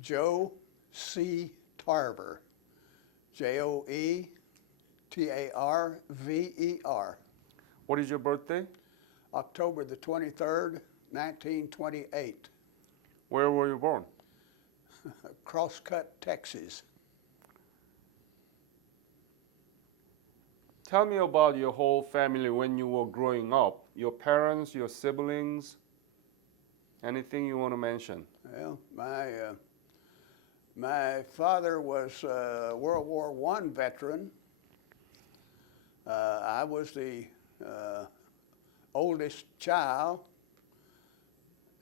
Joe C. Tarver, Joetarver. What is your birthday? October the 23rd, 1928, Where were you born? Crosscut, Texas. Tell me about your whole family when you were growing up. Your parents, your siblings, anything you want to mention? Well, my father was a World War I veteran. I was the oldest child,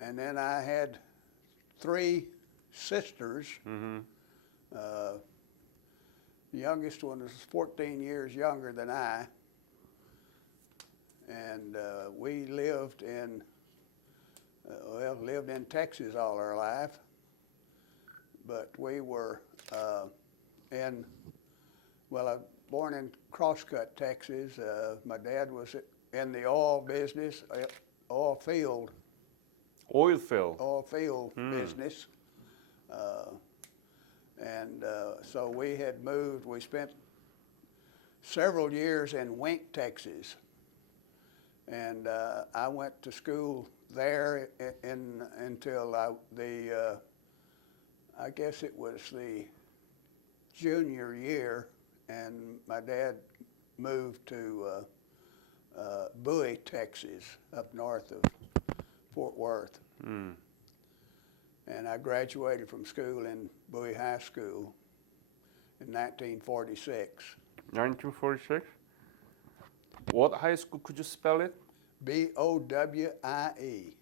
and then I had three sisters. The youngest one was 14 years younger than I, and we lived in Texas all our life. But we were I was born in Crosscut, Texas. My dad was in the oil business, oil field Oil field. business. So we had moved. We spent several years in Wink, Texas. And I went to school there until I guess it was the junior year, and my dad moved to Bowie, Texas, up north of Fort Worth. And I graduated from school in Bowie High School in 1946. 1946? What high school, could you spell it? Bowie.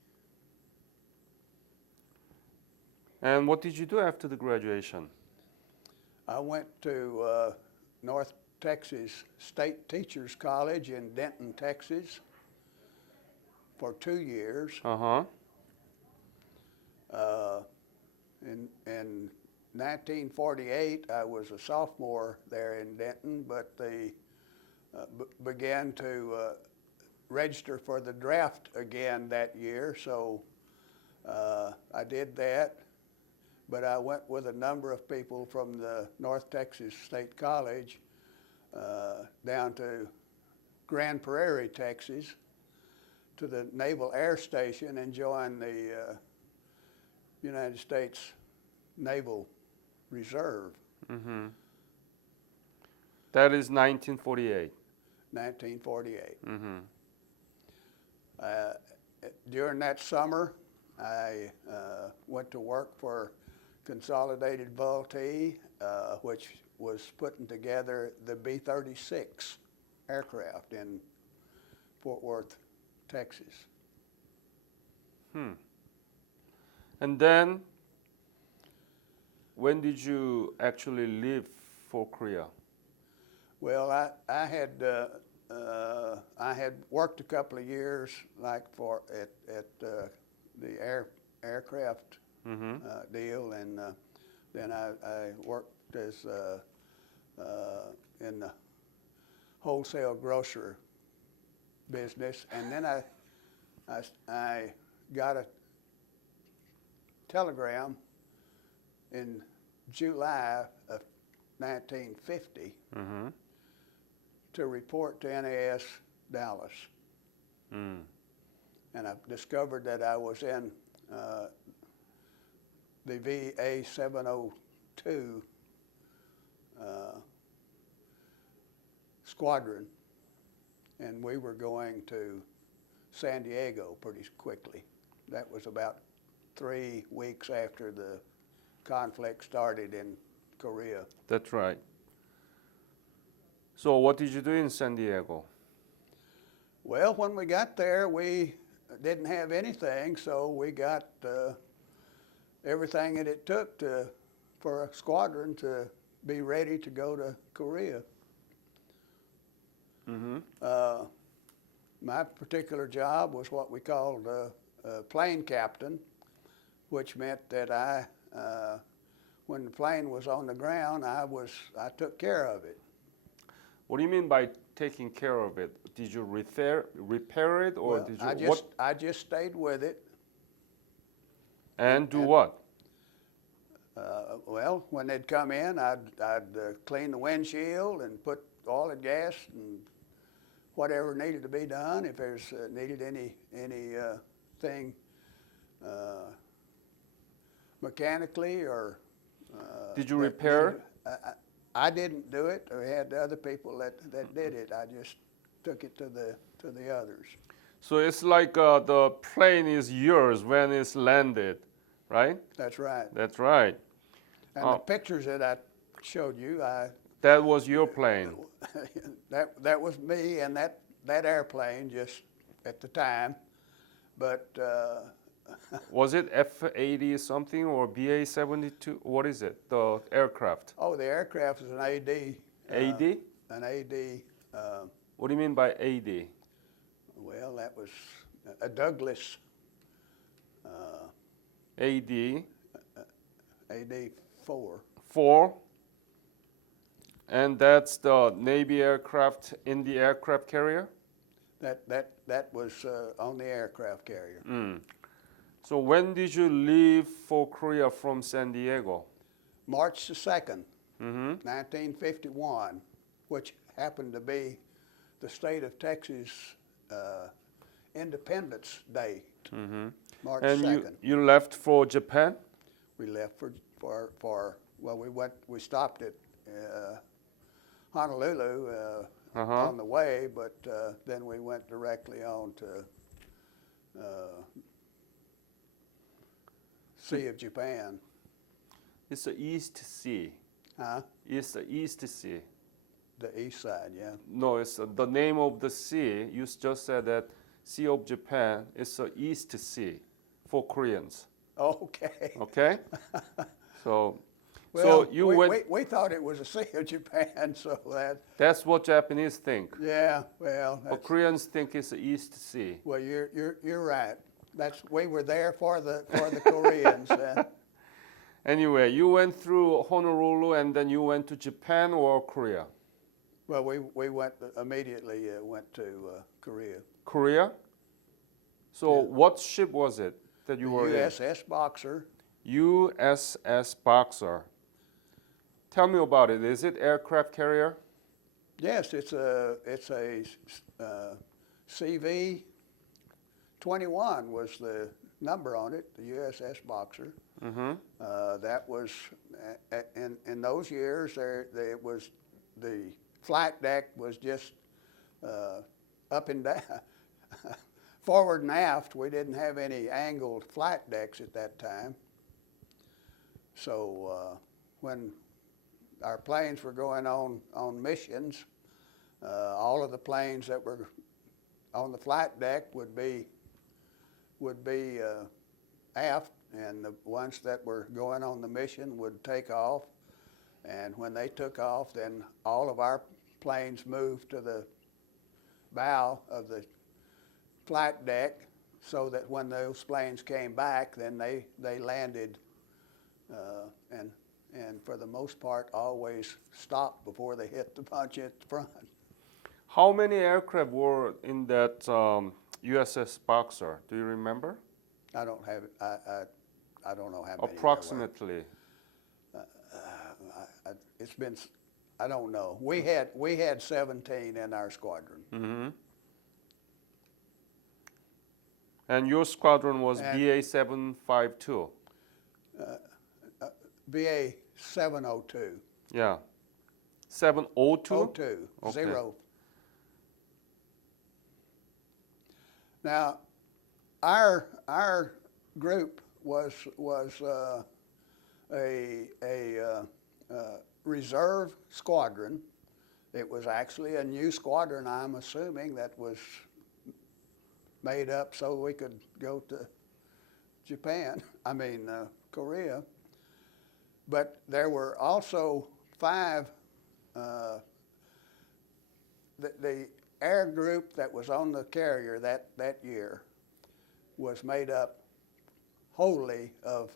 And what did you do after the graduation? I went to North Texas State Teachers College in Denton, Texas for 2 years. In 1948, I was a sophomore there in Denton, but they began to register for the draft again that year, so I did that. But I went with a number of people from the North Texas State College down to Grand Prairie, Texas, to the Naval Air Station and joined the United States Naval Reserve. That is 1948. 1948. During that summer, I went to work for Consolidated Vultee, which was putting together the B-36 aircraft in Fort Worth, Texas. And then, when did you actually leave for Korea? Well, I had worked a couple of years, like at the aircraft deal, and then I worked as in the wholesale grocer business, and then I got a telegram in July of 1950 to report to NAS Dallas. And I discovered that I was in the VA 702 squadron, and we were going to San Diego pretty quickly. That was about 3 weeks after the conflict started in Korea. That's right. So what did you do in San Diego? Well, when we got there, we didn't have anything, so we got everything that it took for a squadron to be ready to go to Korea. My particular job was what we called a plane captain, which meant that when the plane was on the ground, I took care of it. What do you mean by taking care of it? Did you repair it, or Well, did you I just stayed with it. And do what? Well, when they'd come in, I'd clean the windshield and put oil and gas and whatever needed to be done. If there's needed anything mechanically or Did you that repair? needed- I didn't do it. We had other people that did it. I just took it to the others. So it's like the plane is yours when it's landed, right? That's right. That's right. And the pictures that I showed you, That was your plane. that was me and that airplane just at the time. But Was it F-80 something or BA-72? What is it? The aircraft? the aircraft was an AD. AD? An AD. What do you mean by AD? Well, that was a Douglas AD AD-4. 4. And that's the Navy aircraft in the aircraft carrier? That was on the aircraft carrier. So when did you leave for Korea from San Diego? March the 2nd, 1951, which happened to be the state of Texas Independence Day, March And 2nd. you left for Japan? We left we stopped at Honolulu on the way, but then we went directly on to Sea of Japan. It's the East Sea. Huh? It's the East Sea. The east side, yeah. No, it's the name of the sea. You just said that Sea of Japan is the East Sea for Koreans. Okay. Okay? So, Well, so you went. we thought it was a Sea of Japan, so That's what Japanese think. yeah. Well, But Koreans think it's the East Sea. well, you're right. We were there for the Koreans. Anyway, you went through Honolulu and then you went to Japan or Korea? Well, we went immediately went to Korea. Korea? So what ship was it that you were USS Boxer. in? USS Boxer. Tell me about it. Is it aircraft carrier? Yes, it's a CV 21 was the number on it, the USS Boxer. That was in those years. It was the flight deck was just up and down, forward and aft. We didn't have any angled flight decks at that time. So when our planes were going on missions, all of the planes that were on the flight deck would be aft, and the ones that were going on the mission would take off. And when they took off, then all of our planes moved to the bow of the flight deck, so that when those planes came back, then they landed, and for the most part always stopped before they hit the punch at the front. How many aircraft were in that USS Boxer? Do you remember? I don't have it. I don't know how many. Approximately. It's been. I don't know. We had 17 in our squadron. And your squadron was BA 752. BA 702. Yeah. 702? 02. Okay. 0. Now, our group was a reserve squadron. It was actually a new squadron, I'm assuming, that was made up so we could go to Japan. Korea. But there were also 5. The air group that was on the carrier that year was made up wholly of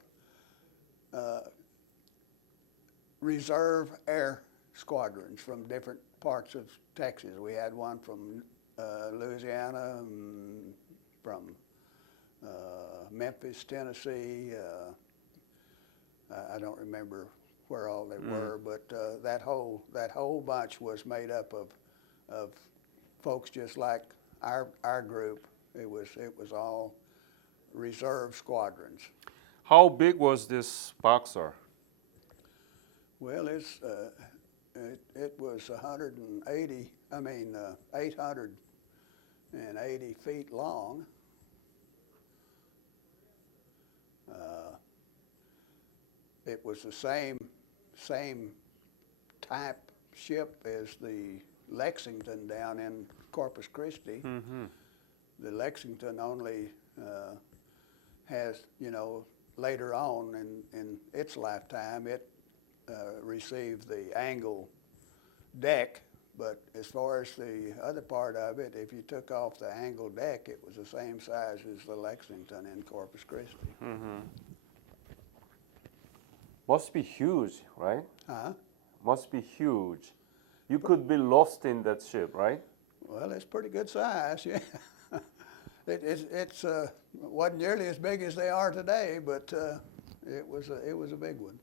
reserve air squadrons from different parts of Texas. We had one from Louisiana, from Memphis, Tennessee, I don't remember where all they were, but that whole bunch was made up of folks just like our group. It was all reserve squadrons. How big was this boxer? Well, it was 880 feet long. It was the same type ship as the Lexington down in Corpus Christi. Mm-hmm. The Lexington only has, later on in its lifetime, it received the angle deck, but as far as the other part of it, if you took off the angle deck, it was the same size as the Lexington in Corpus Christi. Mm-hmm. Must be huge, right? Huh? Must be huge. You could be lost in that ship, right? Well, it's pretty good size, yeah. It's wasn't nearly as big as they are today, but it was a big one.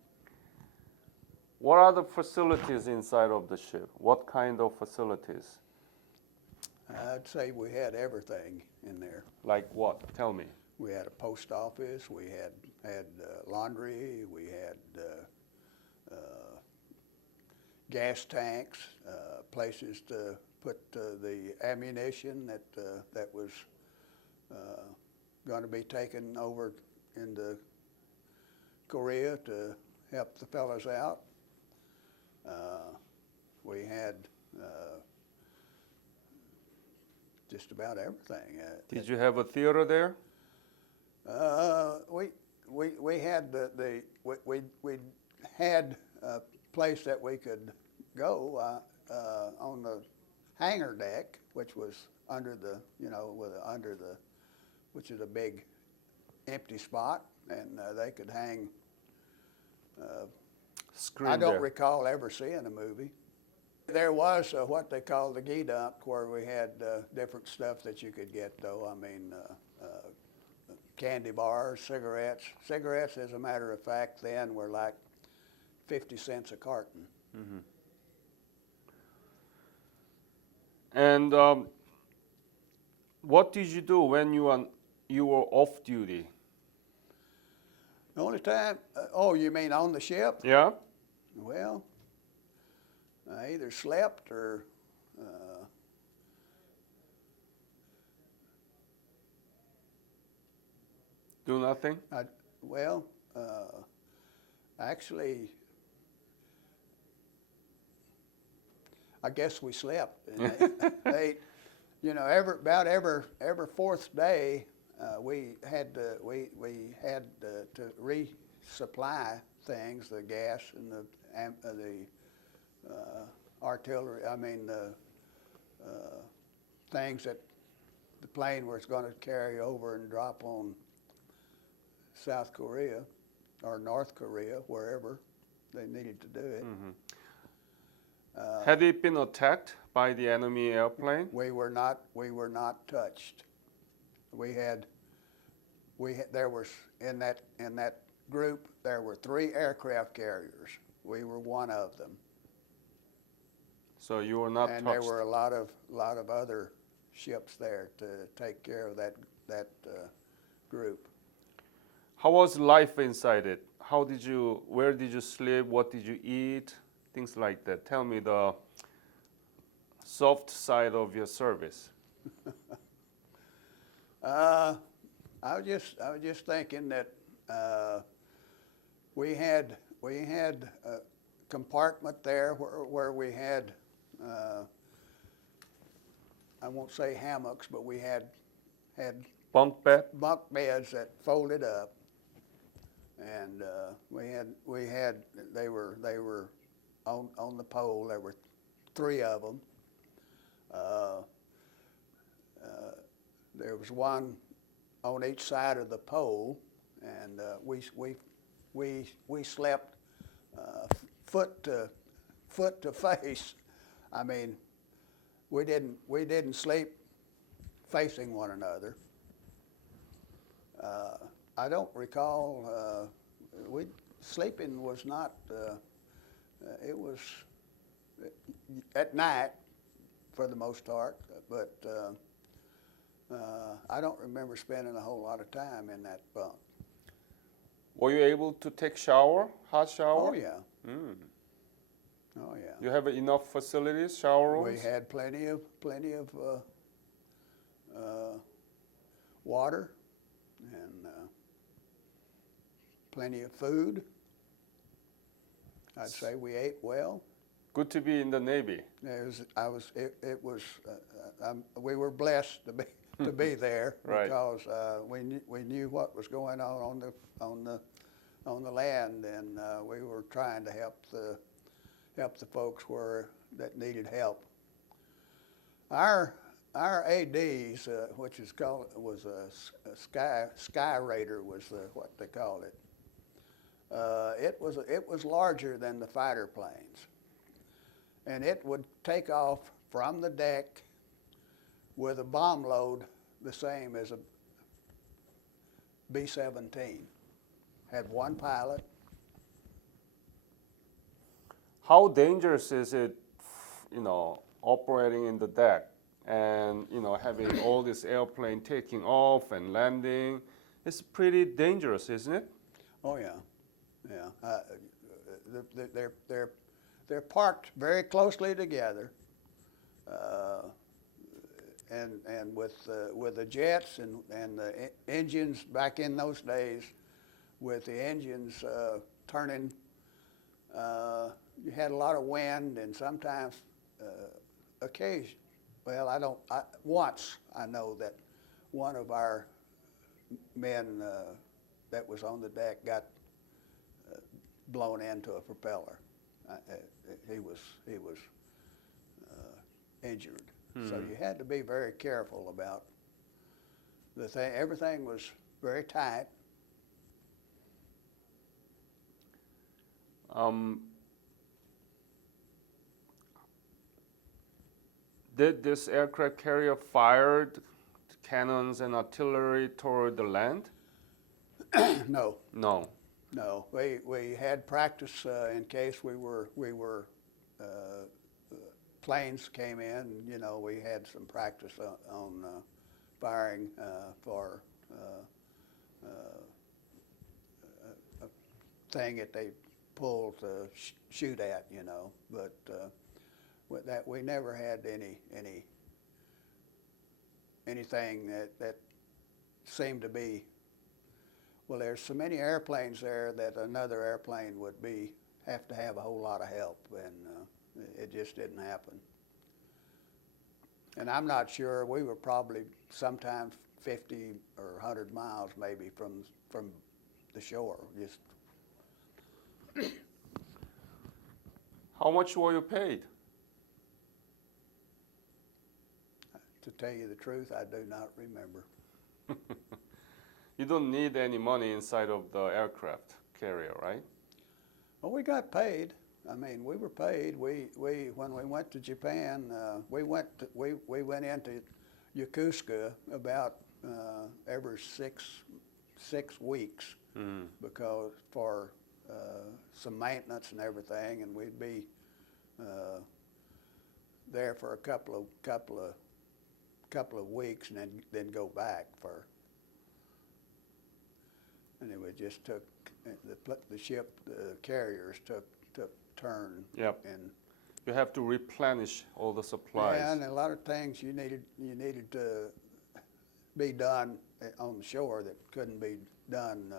What are the facilities inside of the ship? What kind of facilities? I'd say we had everything in there. Like what? Tell me. We had a post office. We had laundry. We had gas tanks, places to put the ammunition that was going to be taken over into Korea to help the fellas out. We had just about everything. Did you have a theater there? We had we had a place that we could go on the hangar deck, which was under the which is a big empty spot, and they could hang. Screen I don't there. recall ever seeing a movie. There was what they call the gee dump, where we had different stuff that you could get, though. I mean, candy bars, cigarettes. Cigarettes, as a matter of fact, then were like 50 cents a carton. Mm-hmm. And what did you do when you were off duty? The only time, oh, you mean on the ship? Yeah? Well, I either slept or Do nothing? Actually, I guess we slept. And they about every fourth day, we had to resupply things, the gas and the artillery. I mean, the things that the plane was going to carry over and drop on South Korea or North Korea, wherever they needed to do it. Mm-hmm. Had it been attacked by the enemy airplane? We were not touched. There was in that group there were 3 aircraft carriers. We were one of them. So you were not and touched. There were a lot of other ships there to take care of that group. How was life inside it? Where did you sleep? What did you eat? Things like that. Tell me the soft side of your service. I was just thinking that we had a compartment there where we had I won't say hammocks, but we had Bunk bed? bunk beds that folded up, and they were on the pole. There were 3 of them. There was one on each side of the pole, and we slept foot to face. I mean, we didn't sleep facing one another. I don't recall. sleeping was not. It was at night for the most part, but I don't remember spending a whole lot of time in that bunk. Were you able to take shower, hot shower? Oh yeah. Mm. Oh yeah. You have enough facilities, shower rooms? We had plenty of water and plenty of food. I'd say we ate well. Good to be in the Navy. We were blessed to be there Right. because we knew what was going on the land, and we were trying to help the folks that needed help. Our ADs, which was a sky raider, was what they called it. It was larger than the fighter planes, and it would take off from the deck with a bomb load the same as a B-17. Had one pilot. How dangerous is it, operating in the deck and, having all this airplane taking off and landing? It's pretty dangerous, isn't it? Oh yeah, yeah. They're parked very closely together, and with the jets and the engines back in those days, with the engines turning, you had a lot of wind, and sometimes once I know that one of our men that was on the deck got blown into a propeller. He was injured. So you had to be very careful about the thing. Everything was very tight. Did this aircraft carrier fired cannons and artillery toward the land? No, No. no. We had practice in case we were planes came in. We had some practice on firing for a thing that they pull to shoot at. But with that, we never had anything that seemed to be. Well, there's so many airplanes there that another airplane would have to have a whole lot of help, and it just didn't happen. And I'm not sure. We were probably sometimes 50 or 100 miles maybe from the shore. Just How much were you paid? to tell you the truth, I do not remember. You don't need any money inside of the aircraft carrier, right? Well, we got paid. I mean, we were paid. We when we went to Japan, we went into Yokosuka about every six weeks because for some maintenance and everything, and we'd be there for a couple of weeks, and then go back for. Anyway, just took the ship, the carriers took turn. Yep. And You have to replenish all the supplies. yeah, and a lot of things you needed to be done on the shore that couldn't be done.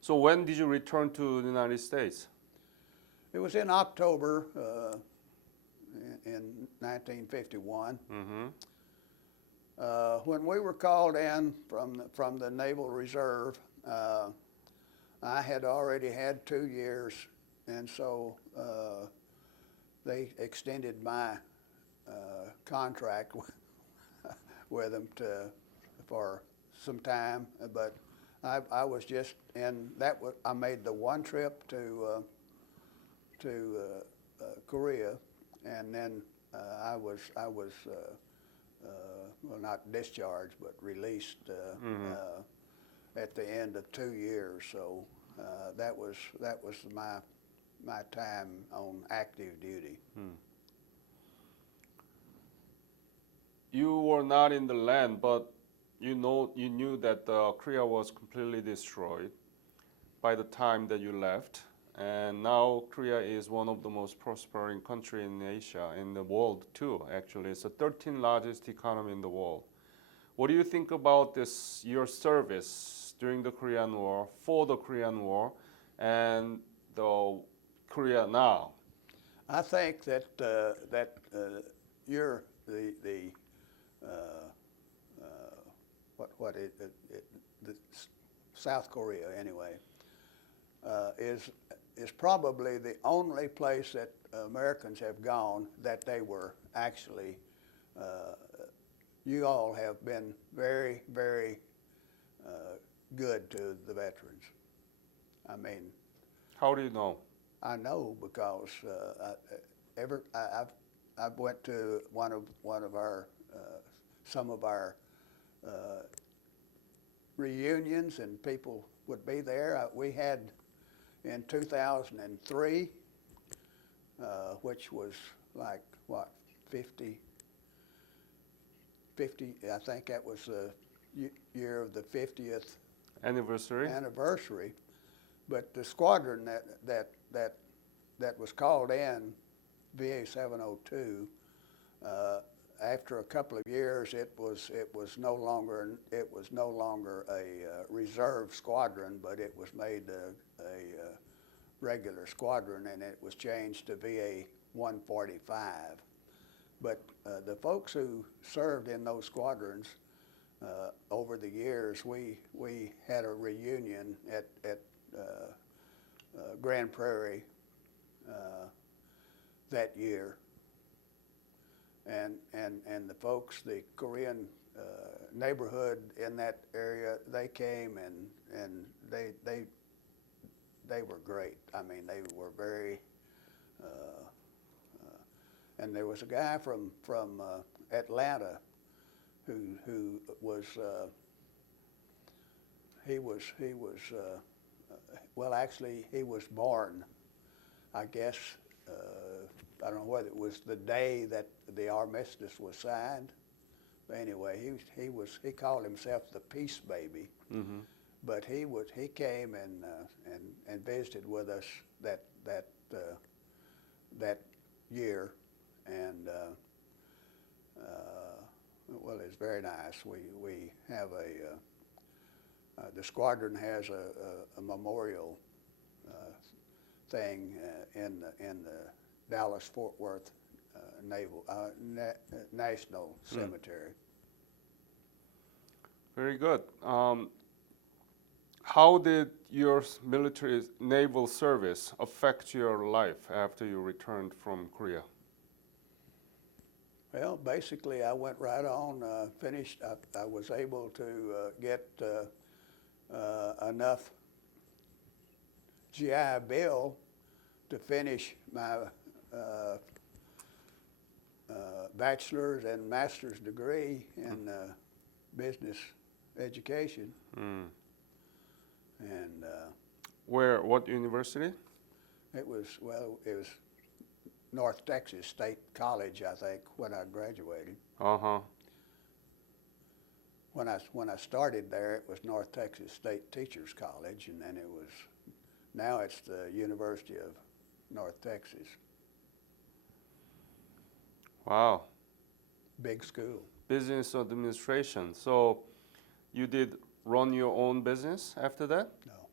So when did you return to the United States? It was in October in 1951. Mm-hmm. When we were called in from the Naval Reserve, I had already had 2 years, and so they extended my contract with them for some time. But I was just in that. I made the one trip to Korea, and then I was well, not discharged, but released at the end of 2 years. So That was my time on active duty. You were not in the land, but you knew that Korea was completely destroyed by the time that you left. And now Korea is one of the most prospering country in Asia, in the world too, actually. It's the 13th largest economy in the world. What do you think about this, your service during the Korean War, for the Korean War, and the Korea now? I think that you're the the South Korea anyway is probably the only place that Americans have gone that they were actually. You all have been very, very good to the veterans. I mean, How do you know? I know because I've went to one of our some of our reunions and people would be there. We had in 2003, which was like what 50. I think that was the year of the 50th anniversary. But the squadron that was called in, VA 702, after a couple of years, it was no longer a reserve squadron, but it was made a regular squadron, and it was changed to VA 145. But the folks who served in those squadrons over the years, we had a reunion at Grand Prairie that year, and the folks, the Korean neighborhood in that area, they came and they were great. I mean, they were very. And there was a guy from Atlanta who was well, actually he was born, I guess, I don't know whether it was the day that the armistice was signed, but anyway, he called himself the Peace Baby. Mm-hmm. But he came and visited with us that year, and well, it's very nice. We have the squadron has a memorial thing in the Dallas-Fort Worth National Cemetery. Very good. How did your military naval service affect your life after you returned from Korea? Well, basically, I went right on, finished. I was able to get enough GI Bill to finish my bachelor's and master's degree in business education. Mm. And What university? it was North Texas State College, I think, when I graduated. Uh-huh. When I started there, it was North Texas State Teachers College, and then now it's the University of North Texas. Wow. Big school. Business administration. So you did run your own business after that? No.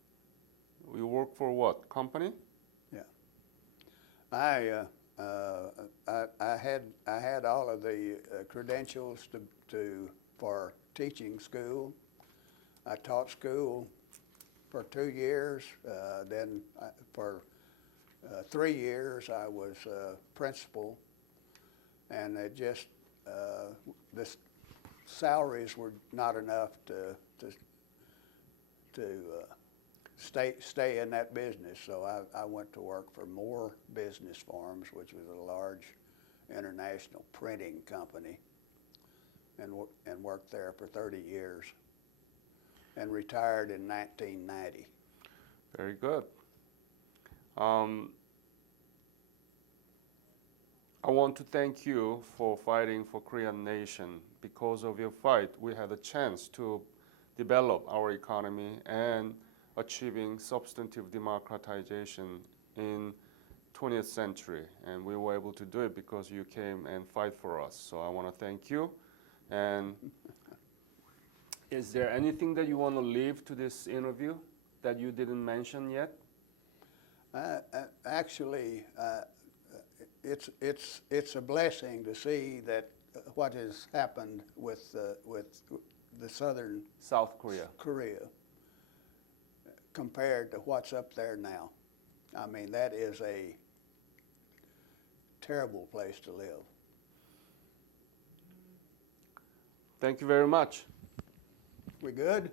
You work for what? Company? Yeah. I had all of the credentials for teaching school. I taught school for 2 years. Then for 3 years I was principal, and the salaries were not enough to stay in that business. So I went to work for Moore Business Farms, which was a large international printing company, and worked there for 30 years, and retired in 1990. Very good. I want to thank you for fighting for Korean nation. Because of your fight, we had a chance to develop our economy and achieving substantive democratization in 20th century. And we were able to do it because you came and fight for us. So I want to thank you. And is there anything that you want to leave to this interview that you didn't mention yet? Actually, it's a blessing to see that what has happened with the southern South Korea. Korea compared to what's up there now. I mean, that is a terrible place to live. Thank you very much. We good?